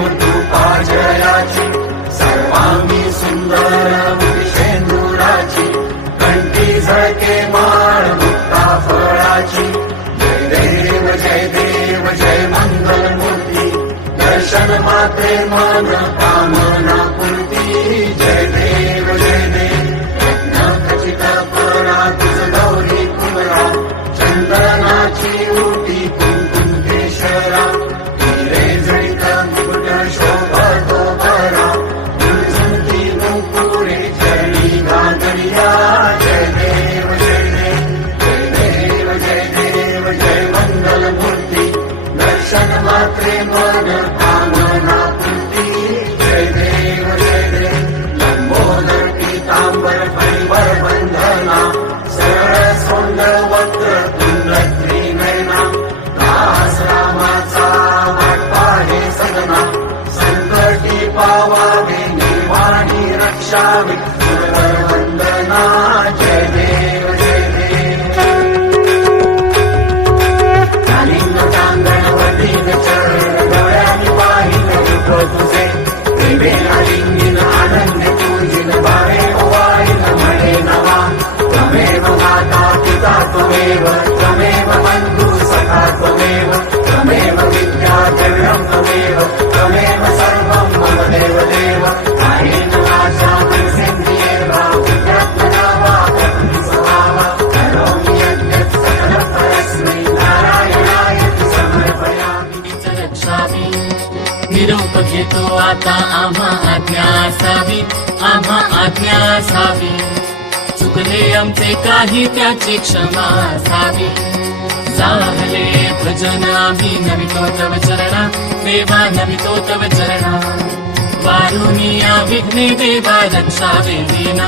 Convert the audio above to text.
मुद्दू पाजयाची सर्वांगी सुंदर मुखेंदुराची कंठी झळके माळ मुक्ता फळाची जय देव जय मंगल मूर्ती दर्शन मात्रे मन कामना पूर्ती जय देव रत्न खचित परा तुझ गौरी कुमरा चंदनाची उटी कुंकुम केशरा हिरे जडित मुकुट शोभतो बरा झुंझुंती नुपुरे चरणी घागरिया जय देव जय मंगल मूर्ती दर्शन मात्रे मन कामना पूर्ती जय देव लंबोदर पीतांबर परिवर बंधना सरळ सोंड वक्र तुंड त्रिनयना दास रामाचा वाटपा हे सदना संकटी पावावे निर्वाणी रक्षावे सुरवर वंदना जय देव कालिंग चांदण वटीन चरण डोळ्यांनी पाहिन रूप तुझे प्रेमे आलिंगीन आनंद पूजिन भावे ओवाळीन म्हणे नवा त्वमेव माता पिता त्वमेव त्वमेव बंधू सखा त्वमेव त्वमेव विद्या द्रव्यं त्वमेव त्वमेव सर्वं मम देव देव कायेन वाचा मनसेन्द्रियेर्वा विद्यात्मना वा कर्मणि स्वभावा करोमि यज्ञं सकलं परस्मै नारायणाय समर्पयामि रक्षामि निरोप घेतो आता आम्हा आज्ञा असावी चुकले आमचे काही त्याची क्षमा असावी झाले भजन आम्ही नमितो तव चरणा देवा नमितो तव चरणा वारुणी विघ्ने देवा रक्षावे दीना